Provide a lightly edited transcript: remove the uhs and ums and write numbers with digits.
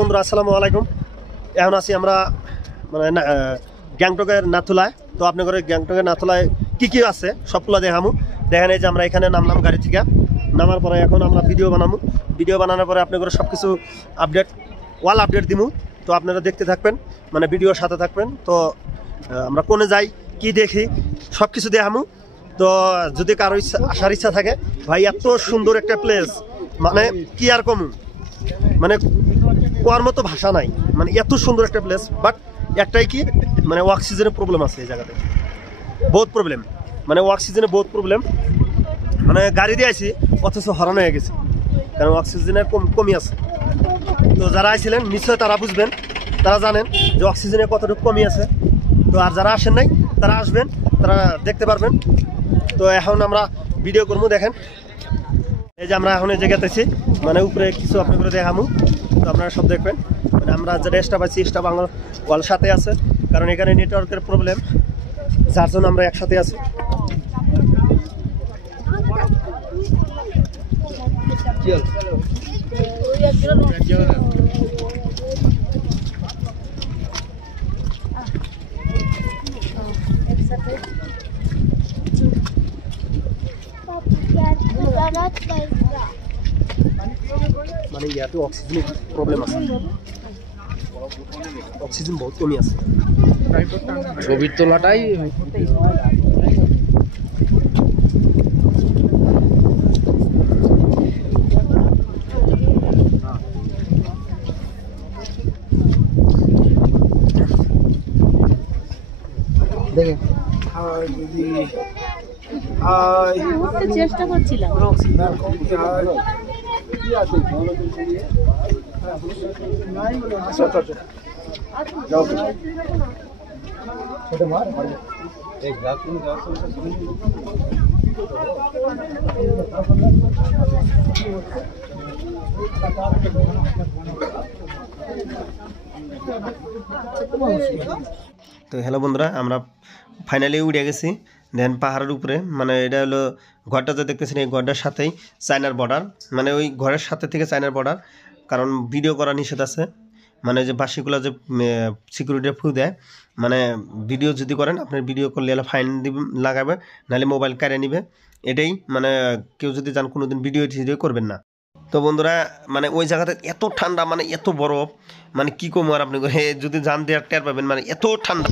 বন্ধুরা আসসালামু আলাইকুম। এখন আছি আমরা মানে গ্যাংটকের নাথুলায়। তো আপনাদের গ্যাংটকের নাথুলায় কি আছে সবগুলো দেখামু। দেখেন এই যে আমরা এখানে নামলাম গাড়ি থেকে। নামার পরে এখন আমরা ভিডিও বানাবো। ভিডিও বানানোর পরে আপনাদের সব কিছু আপডেট ওয়াল আপডেট দিমু। তো আপনারা দেখতে থাকবেন, মানে ভিডিওর সাথে থাকবেন। তো আমরা কোনে যাই, কি দেখি, সব কিছু দেখামু। তো যদি কারো আসার ইচ্ছা থাকে, ভাই এত সুন্দর একটা প্লেস, মানে কি আর কমু, মানে কোয়ার মতো ভাষা নাই, মানে এত সুন্দর একটা প্লেস। বাট একটাই কি, মানে অক্সিজেনের প্রবলেম আছে এই জায়গাতে, বহুত প্রবলেম, মানে অক্সিজেনের বহুত প্রবলেম। মানে গাড়ি দিয়ে আইছি অথচ হরানো হয়ে গেছে, কারণ অক্সিজেনের কমি আছে। তো যারা আইছিলেন নিশ্চয় তারা বুঝবেন, তারা জানেন যে অক্সিজেনের কতটুকু কমি আছে। তো আর যারা আসেন নাই তারা আসবেন, তারা দেখতে পারবেন। তো এখন আমরা ভিডিও করবো। দেখেন এই যে আমরা এখন এই জায়গাতেছি, মানে উপরে কিছু আপনাদের দেখামু। তো আপনারা সব দেখবেন। মানে আমরা যেটা স্টাফ আছি, স্টাফ আমার ওয়াল সাথে আছে, কারণ এখানে নেটওয়ার্কের প্রবলেম, যার জন্য আমরা একসাথে আছি। মানে ইয়াতে অক্সিজেনের প্রবলেম আছে, অক্সিজেন বহুত কমি আছে। ছবির তোলাটাই দেখে চেষ্টা করছিলাম। তো হ্যালো বন্ধুরা, আমরা ফাইনালি উঠে গেছি। দেন পাহাড়ের উপরে, মানে এটা হলো ঘরটা যে দেখতেছেন, এই ঘরটার সাথেই চায়নার বর্ডার, মানে ওই ঘরের সাথে থেকে চায়নার বর্ডার। কারণ ভিডিও করা নিষেধ আছে, মানে যে বাসিগুলো যে সিকিউরিটি ফু দেয়, মানে ভিডিও যদি করেন, আপনার ভিডিও করলে এলা ফাইন লাগাবে, নাহলে মোবাইল কেড়ে নিবে। এটাই মানে কেউ যদি যান কোনোদিন ভিডিও করবেন না। তো বন্ধুরা, মানে ওই জায়গাতে এত ঠান্ডা, মানে এত বরফ, মানে কি কম আর আপনি যদি যান দিয়ে টের পাবেন, মানে এত ঠান্ডা।